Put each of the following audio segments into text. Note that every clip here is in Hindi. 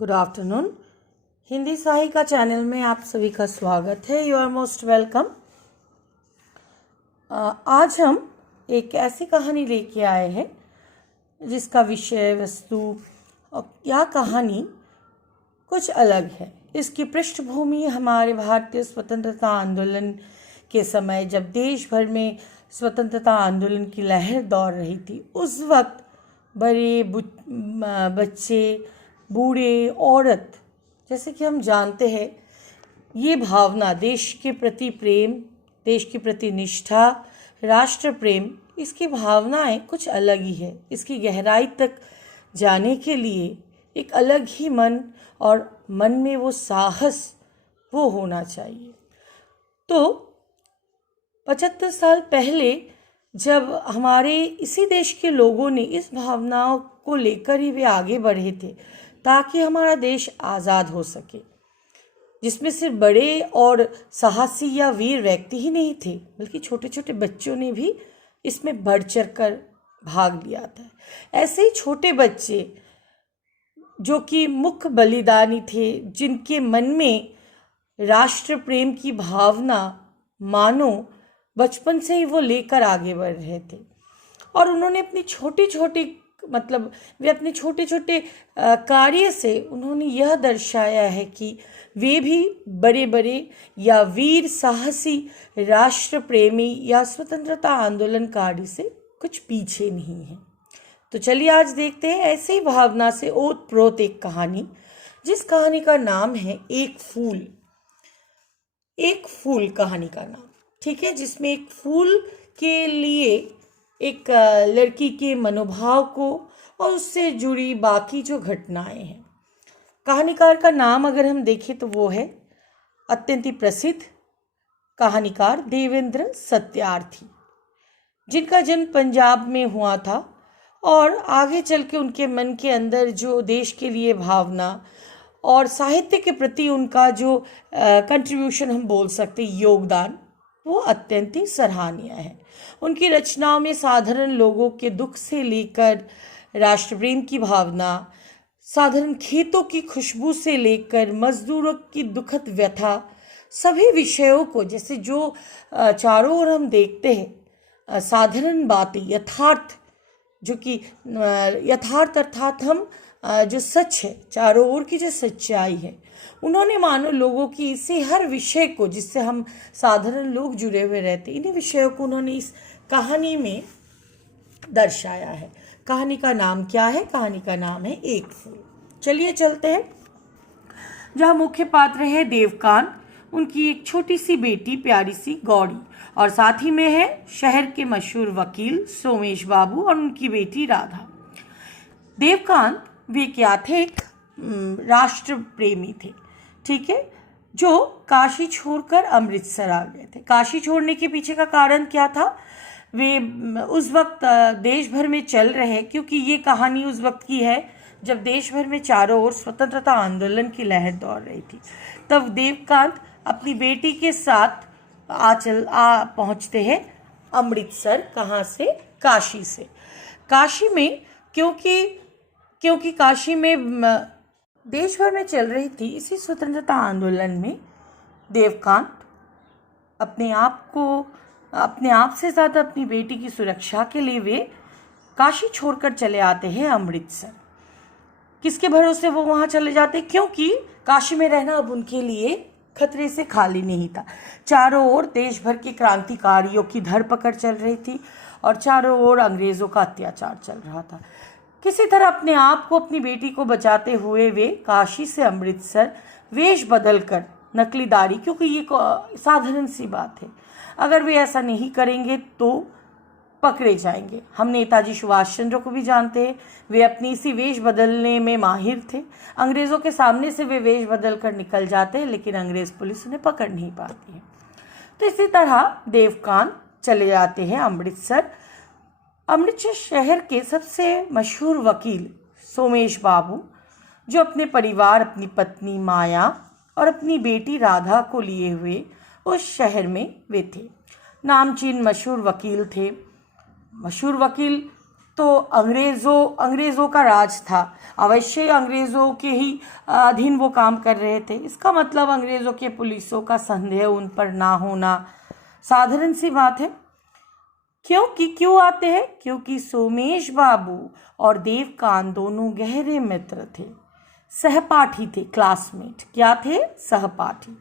Good afternoon. हिंदी सहायिका चैनल में आप सभी का स्वागत है। You are most welcome. आज हम एक ऐसी कहानी लेके आए हैं जिसका विषय वस्तु या कहानी कुछ अलग है। इसकी पृष्ठभूमि हमारे भारतीय स्वतंत्रता आंदोलन के समय, जब देश भर में स्वतंत्रता आंदोलन की लहर दौड़ रही थी, उस वक्त बड़े बच्चे, बूढ़े, औरत, जैसे कि हम जानते हैं, ये भावना देश के प्रति प्रेम, देश के प्रति निष्ठा, राष्ट्र प्रेम, इसकी भावनाएं कुछ अलग ही है। इसकी गहराई तक जाने के लिए एक अलग ही मन और मन में वो साहस वो होना चाहिए। तो 75 साल पहले जब हमारे इसी देश के लोगों ने इस भावनाओं को लेकर ही वे आगे बढ़े थे ताकि हमारा देश आज़ाद हो सके, जिसमें सिर्फ बड़े और साहसी या वीर व्यक्ति ही नहीं थे, बल्कि छोटे छोटे बच्चों ने भी इसमें बढ़ चढ़ कर भाग लिया था। ऐसे ही छोटे बच्चे जो कि मुख्य बलिदानी थे, जिनके मन में राष्ट्र प्रेम की भावना मानो बचपन से ही वो लेकर आगे बढ़ रहे थे, और उन्होंने अपनी छोटी छोटी वे अपने छोटे छोटे कार्य से उन्होंने यह दर्शाया है कि वे भी बड़े बड़े या वीर, साहसी, राष्ट्र प्रेमी या स्वतंत्रता आंदोलनकारी से कुछ पीछे नहीं हैं। तो चलिए आज देखते हैं ऐसे ही भावना से ओतप्रोत एक कहानी, जिस कहानी का नाम है एक फूल। एक फूल कहानी का नाम, ठीक है, जिसमें एक फूल के लिए एक लड़की के मनोभाव को और उससे जुड़ी बाकी जो घटनाएं हैं। कहानीकार का नाम अगर हम देखें तो वो है अत्यंत ही प्रसिद्ध कहानीकार देवेंद्र सत्यार्थी, जिनका जन्म पंजाब में हुआ था, और आगे चल के उनके मन के अंदर जो देश के लिए भावना और साहित्य के प्रति उनका जो कंट्रीब्यूशन हम बोल सकते, योगदान, वो अत्यंत ही सराहनीय है। उनकी रचनाओं में साधारण लोगों के दुख से लेकर राष्ट्र प्रेम की भावना, साधारण खेतों की खुशबू से लेकर मजदूरों की दुखद व्यथा, सभी विषयों को, जैसे जो चारों ओर हम देखते हैं साधारण बातें, यथार्थ, जो कि यथार्थ अर्थात हम जो सच है, चारों ओर की जो सच्चाई है, उन्होंने मानो लोगों की इसी हर विषय को, जिससे हम साधारण लोग जुड़े हुए रहते, इन्हीं विषयों को उन्होंने इस कहानी में दर्शाया है। कहानी का नाम क्या है? कहानी का नाम है एक फूल। चलिए चलते हैं। जहाँ मुख्य पात्र है देवकांत, उनकी एक छोटी सी बेटी प्यारी सी गौड़ी, और साथ ही में है शहर के मशहूर वकील सोमेश बाबू और उनकी बेटी राधा। देवकांत वे क्या थे? एक राष्ट्र प्रेमी थे, ठीक है, जो काशी छोड़कर अमृतसर आ गए थे। काशी छोड़ने के पीछे का कारण क्या था? वे उस वक्त देश भर में चल रहे, क्योंकि ये कहानी उस वक्त की है जब देश भर में चारों ओर स्वतंत्रता आंदोलन की लहर दौड़ रही थी। तब देवकांत अपनी बेटी के साथ पहुंचते हैं अमृतसर। कहाँ से? काशी से। काशी में क्योंकि काशी में देश भर में चल रही थी इसी स्वतंत्रता आंदोलन में देवकांत अपने आप से ज़्यादा अपनी बेटी की सुरक्षा के लिए वे काशी छोड़कर चले आते हैं अमृतसर। किसके भरोसे वो वहाँ चले जाते? क्योंकि काशी में रहना अब उनके लिए खतरे से खाली नहीं था। चारों ओर देश भर के क्रांतिकारियों की धरपकड़ चल रही थी और चारों ओर अंग्रेज़ों का अत्याचार चल रहा था। किसी तरह अपने आप को, अपनी बेटी को बचाते हुए वे काशी से अमृतसर वेश बदलकर, नकलीदारी, क्योंकि ये साधारण सी बात है, अगर वे ऐसा नहीं करेंगे तो पकड़े जाएंगे। हम नेताजी सुभाष चंद्र को भी जानते हैं, वे अपनी इसी वेश बदलने में माहिर थे। अंग्रेज़ों के सामने से वे वेश बदल कर निकल जाते हैं, लेकिन अंग्रेज़ पुलिस उन्हें पकड़ नहीं पाती है। तो इसी तरह देवकांत चले जाते हैं अमृतसर। अमृतसर शहर के सबसे मशहूर वकील सोमेश बाबू, जो अपने परिवार, अपनी पत्नी माया और अपनी बेटी राधा को लिए हुए उस शहर में वे थे। नामचीन मशहूर वकील थे। मशहूर वकील तो अंग्रेज़ों का राज था। अवश्य अंग्रेज़ों के ही अधीन वो काम कर रहे थे। इसका मतलब अंग्रेज़ों के पुलिसों का संदेह उन पर ना होना साधारण सी बात है। क्यों आते हैं? क्योंकि सोमेश बाबू और देवकांत दोनों गहरे मित्र थे, सहपाठी थे, क्लासमेट। क्या थे? सहपाठी।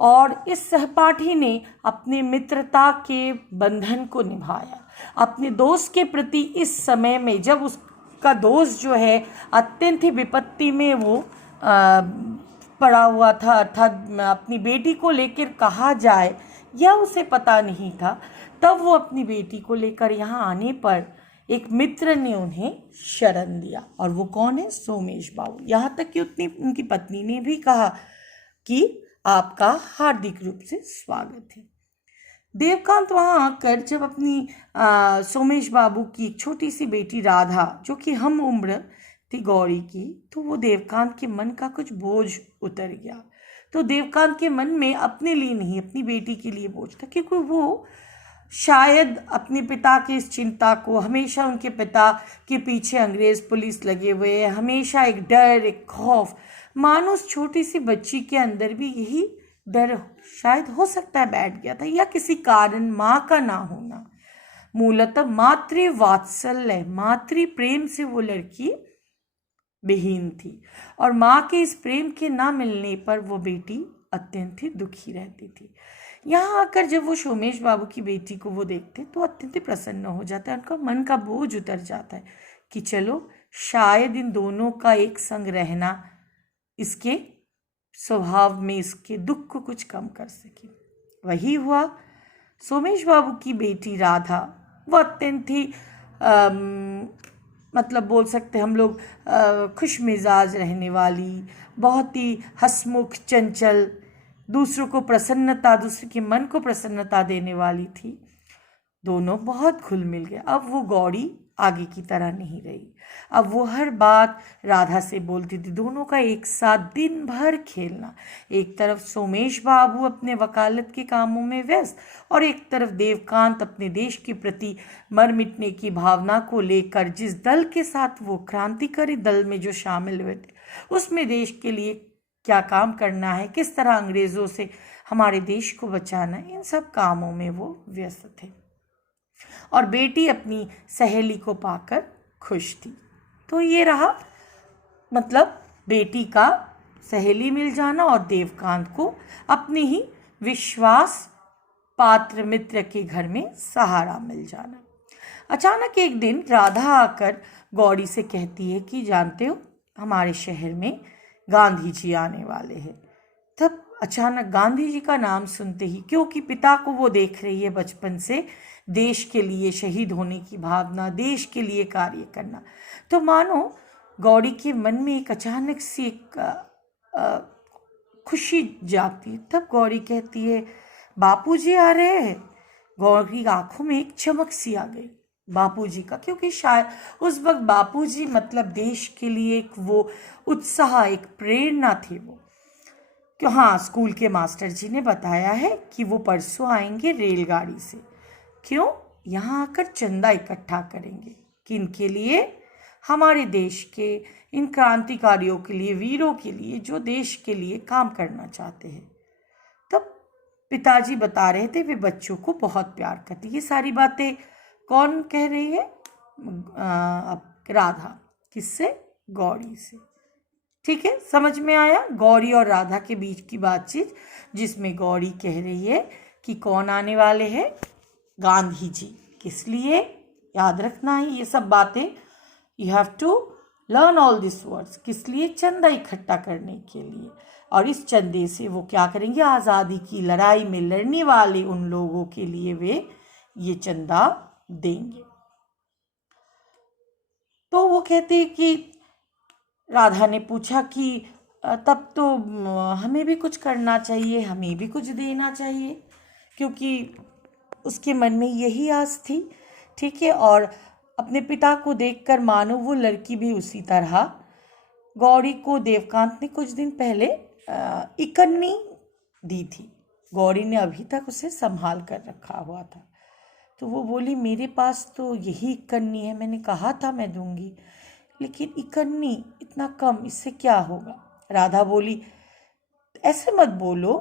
और इस सहपाठी ने अपने मित्रता के बंधन को निभाया अपने दोस्त के प्रति इस समय में, जब उसका दोस्त जो है अत्यंत ही विपत्ति में वो पड़ा हुआ था, अर्थात अपनी बेटी को लेकर कहा जाए या उसे पता नहीं था। तब वो अपनी बेटी को लेकर यहाँ आने पर एक मित्र ने उन्हें शरण दिया, और वो कौन है? सोमेश बाबू। यहाँ तक कि उनकी पत्नी ने भी कहा कि आपका हार्दिक रूप से स्वागत है। देवकांत वहाँ आकर जब अपनी सोमेश बाबू की एक छोटी सी बेटी राधा, जो कि हम उम्र थी गौरी की, तो वो देवकांत के मन का कुछ बोझ उतर गया। तो देवकांत के मन में अपने लिए नहीं, अपनी बेटी के लिए बोझ था, क्योंकि वो शायद अपने पिता की इस चिंता को, हमेशा उनके पिता के पीछे अंग्रेज पुलिस लगे हुए हैं, हमेशा एक डर, एक खौफ, मानो उस छोटी सी बच्ची के अंदर भी यही डर शायद हो सकता है बैठ गया था, या किसी कारण माँ का ना होना। मूलतः मातृ वात्सल्य, मातृ प्रेम से वो लड़की विहीन थी, और माँ के इस प्रेम के ना मिलने पर वो बेटी अत्यंत ही दुखी रहती थी। यहाँ आकर जब वो सोमेश बाबू की बेटी को वो देखते तो अत्यंत प्रसन्न हो जाता है, उनका मन का बोझ उतर जाता है कि चलो शायद इन दोनों का एक संग रहना इसके स्वभाव में इसके दुख को कुछ कम कर सके। वही हुआ। सोमेश बाबू की बेटी राधा वो अत्यंत ही मतलब बोल सकते हम लोग खुश मिजाज रहने वाली, बहुत ही हंसमुख, चंचल, दूसरों को प्रसन्नता, दूसरे के मन को प्रसन्नता देने वाली थी। दोनों बहुत घुल मिल गए। अब वो गौरी आगे की तरह नहीं रही। अब वो हर बात राधा से बोलती थी। दोनों का एक साथ दिन भर खेलना, एक तरफ सोमेश बाबू अपने वकालत के कामों में व्यस्त, और एक तरफ देवकांत अपने देश के प्रति मर मिटने की भावना को लेकर, जिस दल के साथ वो क्रांतिकारी दल में जो शामिल हुए थे, उसमें देश के लिए क्या काम करना है, किस तरह अंग्रेज़ों से हमारे देश को बचाना है, इन सब कामों में वो व्यस्त थे। और बेटी अपनी सहेली को पाकर खुश थी। तो ये रहा मतलब बेटी का सहेली मिल जाना और देवकांत को अपने ही विश्वास पात्र मित्र के घर में सहारा मिल जाना। अचानक एक दिन राधा आकर गौरी से कहती है कि जानते हो हमारे शहर में गांधी जी आने वाले हैं। तब अचानक गांधी जी का नाम सुनते ही, क्योंकि पिता को वो देख रही है बचपन से, देश के लिए शहीद होने की भावना, देश के लिए कार्य करना, तो मानो गौरी के मन में एक अचानक सी एक खुशी जागती। तब गौरी कहती है बापूजी आ रहे हैं। गौरी आंखों में एक चमक सी आ गई बापूजी का, क्योंकि शायद उस वक्त बापूजी मतलब देश के लिए एक वो उत्साह, एक प्रेरणा थी वो। क्यों, हाँ, स्कूल के मास्टर जी ने बताया है कि वो परसों आएंगे रेलगाड़ी से। क्यों? यहाँ आकर चंदा इकट्ठा करेंगे। किनके लिए? हमारे देश के इन क्रांतिकारियों के लिए, वीरों के लिए, जो देश के लिए काम करना चाहते हैं। तब पिताजी बता रहे थे वे बच्चों को बहुत प्यार करती। ये सारी बातें कौन कह रही है? राधा। किससे? गौरी से। ठीक है, समझ में आया? गौरी और राधा के बीच की बातचीत, जिसमें गौरी कह रही है कि कौन आने वाले हैं? गांधी जी। किस लिए? याद रखना है ये सब बातें। You have to learn all this words. किस लिए? चंदा इकट्ठा करने के लिए। और इस चंदे से वो क्या करेंगे? आज़ादी की लड़ाई में लड़ने वाले उन लोगों के लिए वे ये चंदा देंगे। तो वो कहते हैं कि राधा ने पूछा कि तब तो हमें भी कुछ करना चाहिए, हमें भी कुछ देना चाहिए, क्योंकि उसके मन में यही आस थी। ठीक है, और अपने पिता को देखकर मानो वो लड़की भी उसी तरह। गौरी को देवकांत ने कुछ दिन पहले इकन्नी दी थी। गौरी ने अभी तक उसे संभाल कर रखा हुआ था। तो वो बोली मेरे पास तो यही इकन्नी है, मैंने कहा था मैं दूंगी, लेकिन इकन्नी इतना कम, इससे क्या होगा। राधा बोली ऐसे मत बोलो,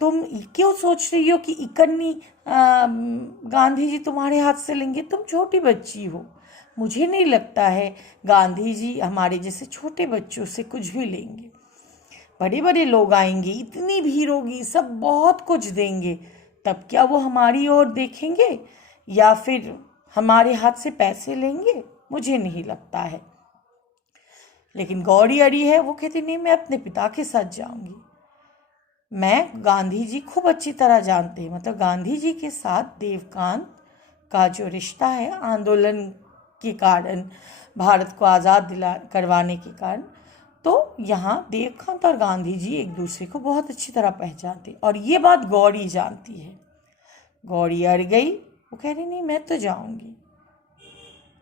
तुम क्यों सोच रही हो कि इकन्नी गांधी जी तुम्हारे हाथ से लेंगे, तुम छोटी बच्ची हो। मुझे नहीं लगता है गांधी जी हमारे जैसे छोटे बच्चों से कुछ भी लेंगे। बड़े बड़े लोग आएंगे, इतनी भीड़ होगी, सब बहुत कुछ देंगे, तब क्या वो हमारी ओर देखेंगे या फिर हमारे हाथ से पैसे लेंगे? मुझे नहीं लगता है। लेकिन गौरी अड़ी है, वो कहती नहीं, मैं अपने पिता के साथ जाऊंगी। मैं गांधी जी खूब अच्छी तरह जानते हैं, मतलब गांधी जी के साथ देवकांत का जो रिश्ता है आंदोलन के कारण, भारत को आज़ाद दिला करवाने के कारण, तो यहाँ देवकांत और गांधी जी एक दूसरे को बहुत अच्छी तरह पहचानते, और ये बात गौरी जानती है। गौरी अड़ गई, वो कह रही नहीं मैं तो जाऊंगी।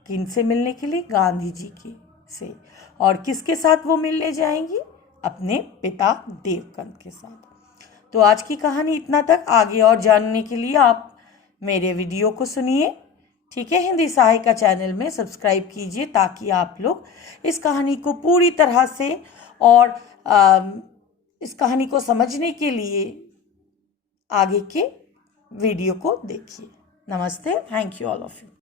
किन से मिलने के लिए? गांधी जी के से। और किसके साथ वो मिलने जाएंगी? अपने पिता देवकांत के साथ। तो आज की कहानी इतना तक। आगे और जानने के लिए आप मेरे वीडियो को सुनिए, ठीक है। हिंदी सहायिका चैनल में सब्सक्राइब कीजिए ताकि आप लोग इस कहानी को पूरी तरह से और इस कहानी को समझने के लिए आगे के वीडियो को देखिए। नमस्ते, thank you all of you.